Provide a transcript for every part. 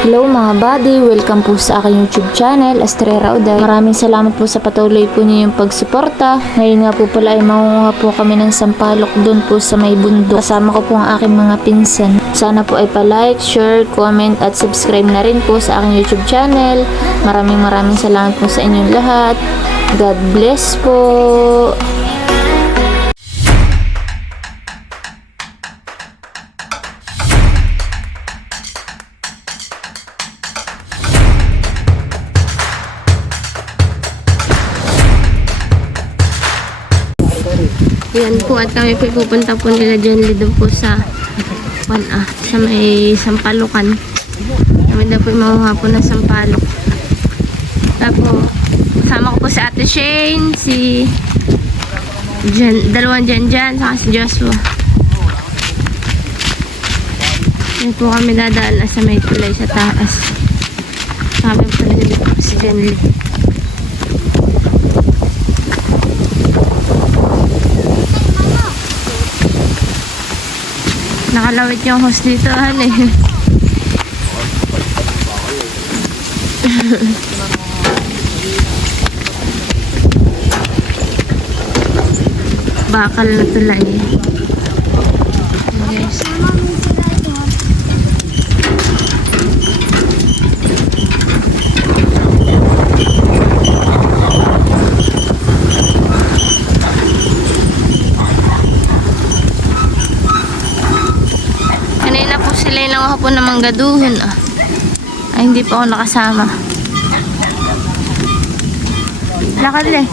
Hello mga buddy, welcome po sa aking YouTube channel, Astrera Uday. Maraming salamat po sa patuloy po niyo yung pagsuporta. Ngayon nga po pala ay mangunguha po kami ng sampalok doon po sa may bundok. Kasama ko po ang aking mga pinsan. Sana po ay pa-like, share, comment at subscribe na rin po sa aking YouTube channel. Maraming salamat po sa inyong lahat. God bless po. Yan po at kami po pupunta po nila dyan doon po sa sa may sampalukan. Kami daw po mamuha po ng sampalok. Tapos kasama ko po si Ate Shane, si dalawang Jan, saka si Joshua. Yan po kami dadaan sa may tulay sa taas. Kami po nila si Janly. Nakalawit yung host dito, eh. Bakal na tulay. Yes. Kanina po sila yung nanguha po ng manggaduhon. Ay, hindi pa ako nakasama. Lakad eh.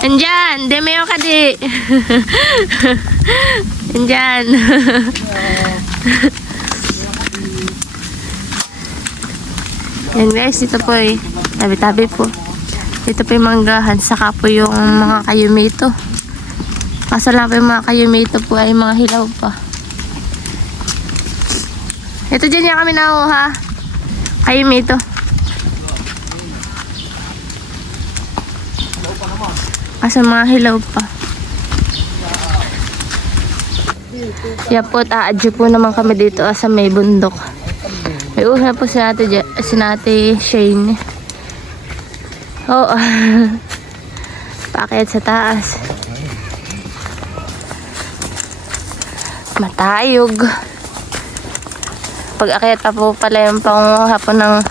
Andyan, demayo ka di. Andyan. Yan guys, ito po eh. Tabi-tabi po. Ito po yung manggahan, saka po yung mga kayumito. Kaso lang po yung mga kayumito po ay mga hilaw pa. Ito dyan yung kami nakuha. Kayumito. Kaso mga hilaw pa. Yan po, taadyo po naman kami dito sa may bundok. May una po si Ate Shane. Oo. Paakit sa taas. Matayog. Pag-akyat pa po pala yung panguha po ng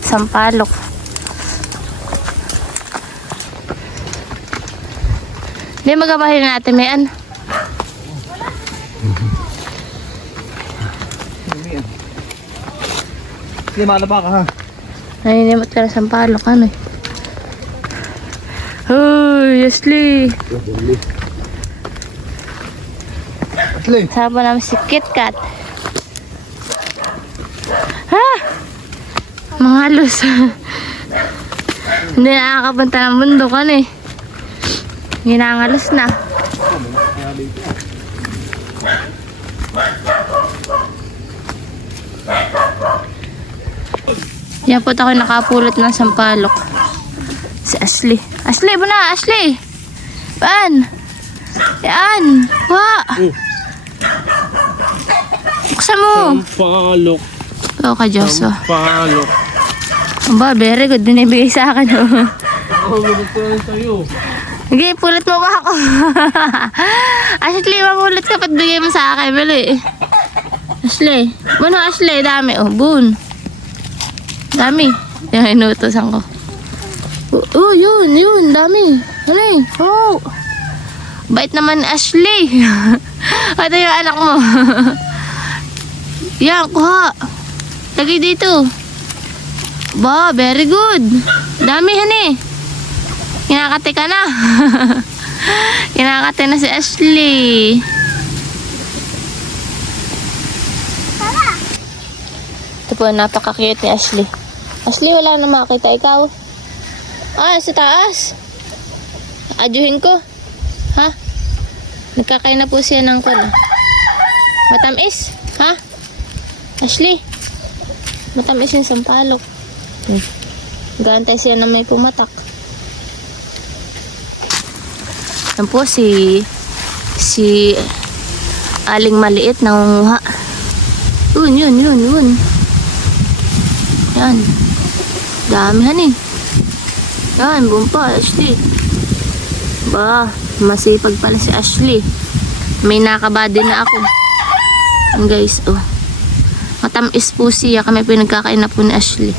sampalok. Hindi magabahin natin may ano. Hindi malapa ka ha. Naninimot ka na sampalok ano eh. Uy, Yasli. Sama namin si KitKat. Ha? Mga halos. Hindi nakakapunta ng bundok ano eh. Ginangalos na. Yan po ako nakapulot ng sampalok. Si Ashley. Ashley, ba na? Ashley! Paan? Yan! Wa! Buksan mo! Sampalok. Ito ka, Joshua. Sampalok. Aba, very good. Binibigay sa akin. Ako, gulit ko lang sa'yo. Sige, pulit mo ba ako? Ashley, mapulit ka. Pat bigay mo sa akin. Bili. Ashley. Bueno, Ashley. Dami. Oh, bun. Dami. Yung inutosan ko. Oh, yun. Dami. Ano eh? Oh. Bait naman, Ashley. Ito yung anak mo. Yan, kuha. Lagay dito. Ba, very good. Dami, hani. Kinakate ka na. Kinakate na si Ashley. Ito po, napaka-cute ni Ashley. Ashley, wala na makita. Ikaw? Ah, sa taas. Adyuhin ko. Ha? Nagkakain na po siya ng kulo. Matamis? Ha? Ashley? Matamis yung sampalok. Gantay siya na may pumatak. Yan po si Aling Maliit nangunguha. Yun. Yan. Damihan eh. Yan, bumpa, Ashley. Ba, masipag pala si Ashley. May nakabady na ako. Yan guys, oh. Matamis po siya. Kami pinagkakain na po ni Ashley.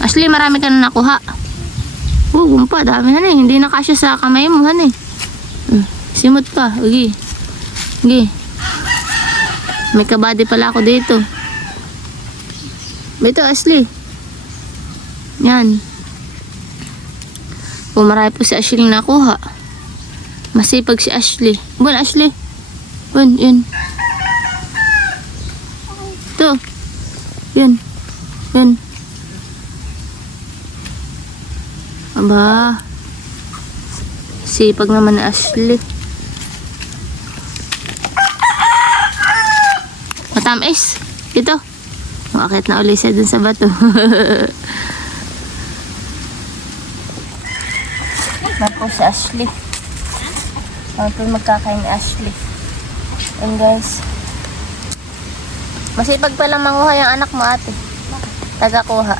Ashley, marami ka na nakuha. Gumpa, dami na eh. Hindi na kasya sa kamay mo, han eh. Simot pa, ugi. May kabady pala ako dito. Ito, Ashley. Yan. Marami po si Ashley nakuha. Masipag si Ashley. Bun, Ashley. Bun, yun. Ito. Yun. Aba. Sipag naman ni Ashley. Matamis. Ito. Makakit na ulit siya dun sa bato. Napo si Ashley. Ano po magkakain ni Ashley. And guys. Masipag pala manguha yung anak mo ate. Tagakuha.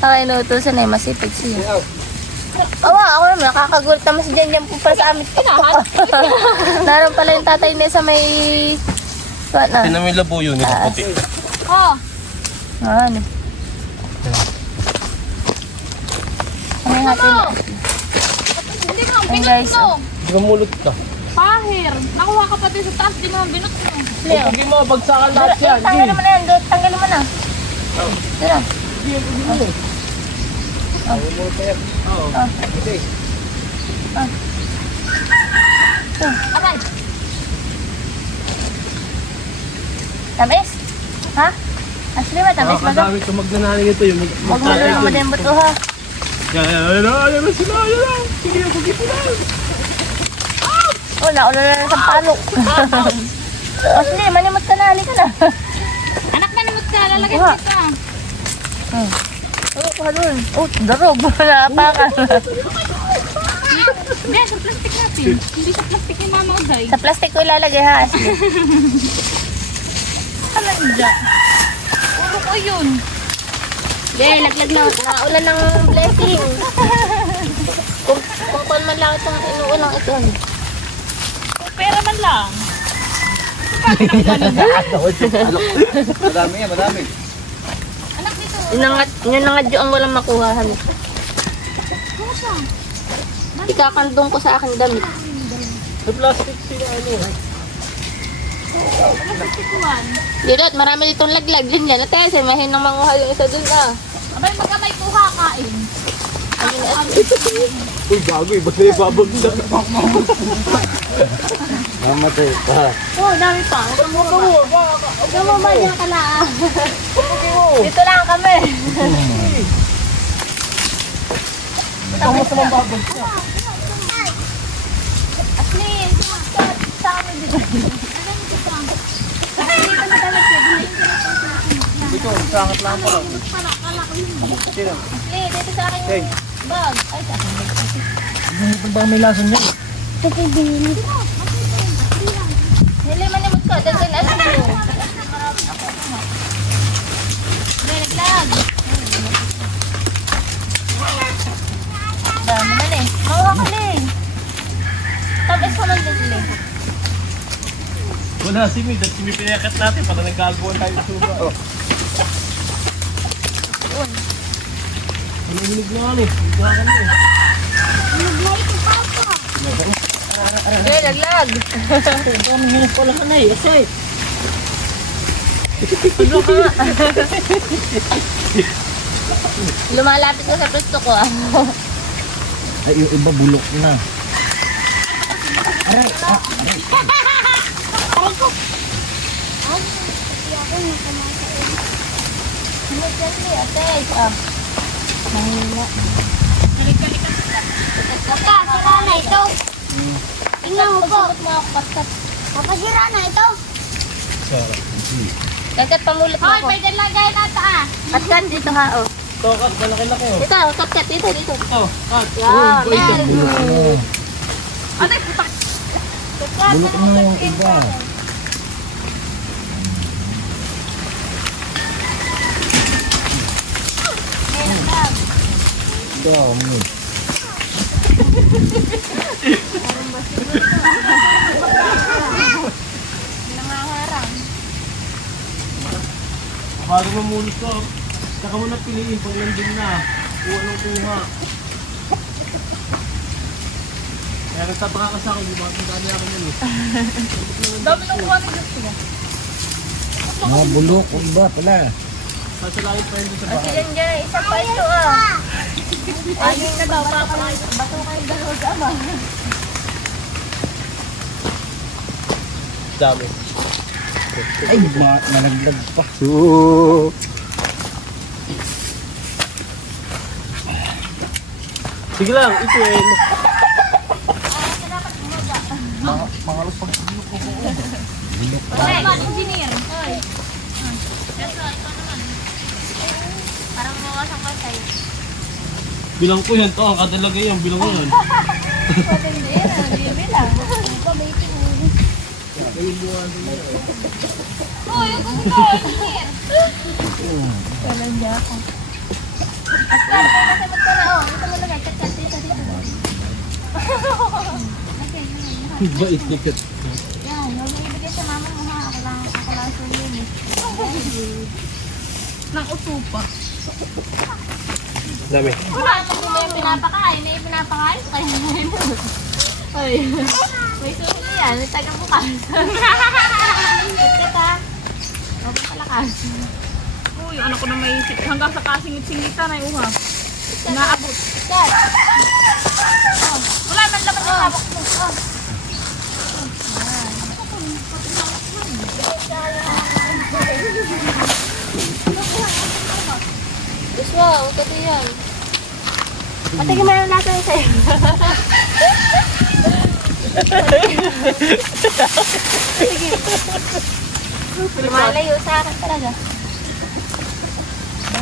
Okay, inuutusan na masipag siya. Ako naman, nakakagulat naman si Jan po pala sa amin. Naroon pala yung tatay niya sa may... Tinamay labo yun, ito puti. Ano? Ano yung hati niya? Hindi mo, Ayan binot guys, mo. Di ba mulot ka? Pahir. Nakuha ka pati sa taas, di mo binot mo. Leo. Pagin mo, bagsakan lahat yan. Tanggalin mo na yan, tanggalin mo na. Tira. Aray. Tamis? Ha? Ashley, matamis ba ito? Nakakadami ito magnanani ito yung Huwag mo na madembot to ha. Yan na sila. Sige, pagin mo na. Nauna na sa palok. Ashley, manimot ka na, halika na. Anak na namot ka, lalagay Kuha. kita. Kuha doon. Darog. Napakan. Hindi, sa plastic natin. Hindi sa plastic ni Mama Uday. Sa plastic ko ilalagay ha, Ashley. Alam dyan. Ulo ko yun. Laglag na. Naulan ng blessing. Kung man lang itong inuulang ito. Pera man lang. Madami. Anak dito. Yun na nga ang walang makuhahan. Ikakandong ko sa aking damit. Sa plastic sila Dito, marami ditong laglag. Yan. At kaya mahin nang manguha yung isa dun ah. Abay, magkamay kuha kain. Uy, bago eh. Ba't na ibabagsak? Mamatay pa. Oh, dami pa. Huwag mo ba dyan ka na ah. Dito lang kami. Tama sa mga babagsak. Ashley, sa amin dito. Ito, sangat lang pala. Sino? Ashley, dito sa akin yung bag. Ay, sa akin. Ito ba may lason niya? Nili, manimot ka. Dagdan Ashley. Naglag. Dami man eh. Makuha ka Ling. Tapos ka man din Wala si Mi. Dahil si Mi pinayakat natin. Para nagkagawa tayo sa suba. Hinig na nga eh. Hinig na ka na eh. Naglag. Hinig pala ka na eh. Asay. Lumalapit ko sa pwesto ko ah. Ay, yung iba bulok na. Kaka, sira na ito. Tingnan mo po. Kapasira na ito. Kakat pamulot mo Hoy, ko. pwede lagay na ito ah. Kat dito ha, oh. Ito, kat, malaki-laki oh. Dito, kat dito. Ito, kat. Yan. Bulok na yung iba. Dami. Bago mamulot ko, saka mo na piliin pag nandun na. Kuha ng kuha. Kaya nagtataka ka sa akin, di ba? Ang dami akin yun eh. Dami ng kuha ng gusto mo. Mga bulok, iba pala. Sasalangit pa yun doon sa Kasi bahay. dyan, isa pa ito ah. Ayun na daw, bato kayo dalawa ama. Dami. Ay, nalaglag pa. Sige lang, ito eh. Engineer. Parang mawasang kasay. Bilang ko yan to, ang kadalagay yan, bilang ko yan. Bait na kat. Nang utupa. Dami. Wala naman mo yung pinapakain, may pinapakain sa kanya ngayon. Ay, may suhi yan, may taga bukas. Kita, huwag palakas. Uy, ano ko na maisip. Hanggang sa kasingit-singitan ay uha. Naabot. Wala man laman yung hawak mo. Gusto, huwag ka yan. Patigin mo yung lahat ng sa'yo. Sige. Lumalayo sa akin talaga.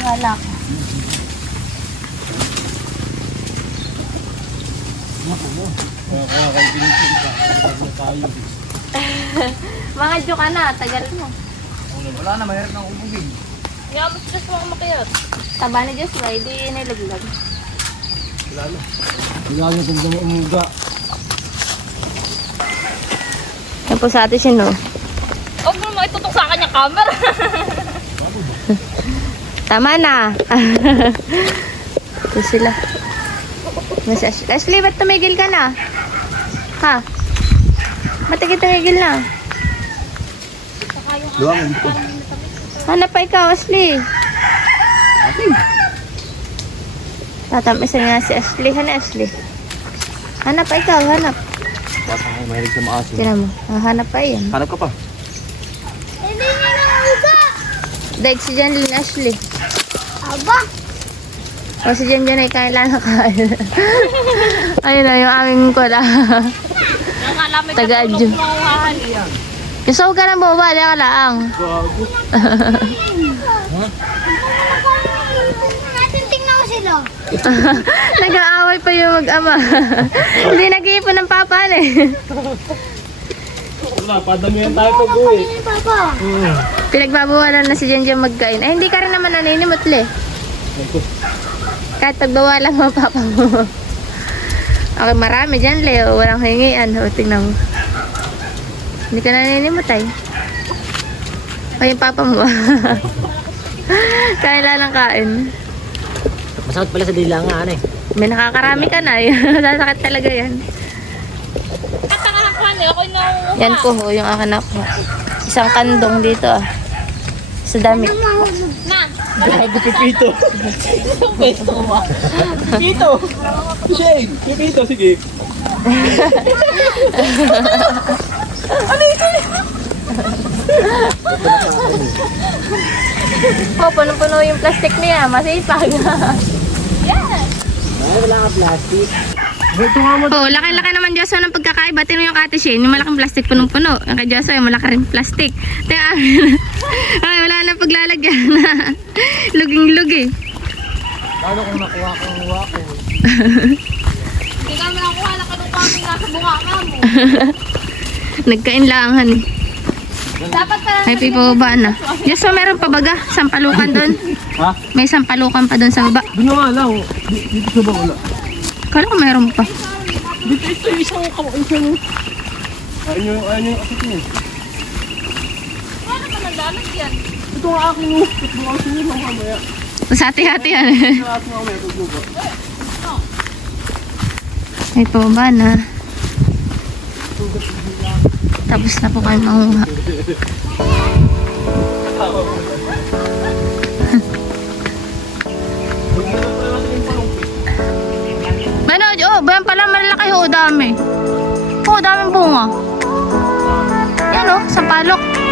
Wala ko. Kaya kayo pinipin ka. Huwag na tayo. Mga joke ka na, tagal mo. Wala na, mahirap ng ubugin. Kaya mas just mo makiyot. Taba ni Diyos ba, hindi nilaglag. Wala na. Wala na kung dama umuga. Yan po sa atin siya, no? Huwag mo maitutok sa akin yung camera. Tama na. Ito sila. Mas Ashley, ba't tumigil ka na? Ha? Ba't tumigil na? Luwangin ko. Hanap pa ikaw, Ashley. Tatamisan nga si Ashley. Hanap, Ashley. Hanap pa ikaw, hanap. Baka kayo mahilig sa maasin. Tinan mo, hanap pa yan. Hanap ka pa. Hindi niya na uga. Daig si Janlyn, Ashley. Aba. O si Janjan ay kailan na kain. Ayun na, yung aming kwala. Nakala may Taga-adyo. katulong makuhaan. Gusto ka ng bumaba, di ka laang. Gago. Natin tingnan ko sila. Nag-aaway pa yung mag-ama. Hindi nag-iipon ng papa eh. Wala, padamihan tayo pag-uwi. Ay, Papa. Pinagbabawalan na si Janjan magkain. Ay, hindi ka rin naman naninimot le. Kahit pagbawalan mo papa mo. Okay, marami dyan le. O, walang hingian. O, tingnan mo. Hindi ka naninimot ay. O, yung papa mo. Kailan ang kain. Masakit pala sa dila nga, ano eh. May nakakarami ka na. Sasakit talaga yan. At ang hakahan eh, ako na Yan po, o, yung akin ako. Isang kandong dito ah. Sa damit. Gago, Pipito. Pipito. Shane, Pipito, sige. Oh, punong-puno yung plastic niya. Masipag. Ay, wala ka plastic. Ito nga mo. Oh, laki-laki naman Joshua ng pagkakaiba. Tino yung Ate Shane, yung malaking plastic punong-puno. Yung kay Joshua, yung malaki rin plastic. Teka, ay, wala na paglalagyan. Luging-lugi. Paano kung nakuha ko ang huwa ko? Hindi ka mo nakuha na kanong kami nasa bunganga mo. Nagkainlangan. Dapat pala Ay, pipababa na. Joshua, meron pa baga? Sampalukan doon. Ha? May sampalukan pa doon sa baba. Doon na nga lang. Dito sa ba wala? Kala ko meron pa. Dito ito yung isang isang. Ayun yung asit niya. paano ka nagdalag yan? Ito nga akin yung. Ito nga akin yung mamaya. Sa hati-hati yan. Ito nga akin mamaya. Ito ba? Ay, pababa na. Tapos na po kayo manguha. Manood, oh, bayan pala malaki ho, dami. Oh, daming bunga. Yan oh, sampalok.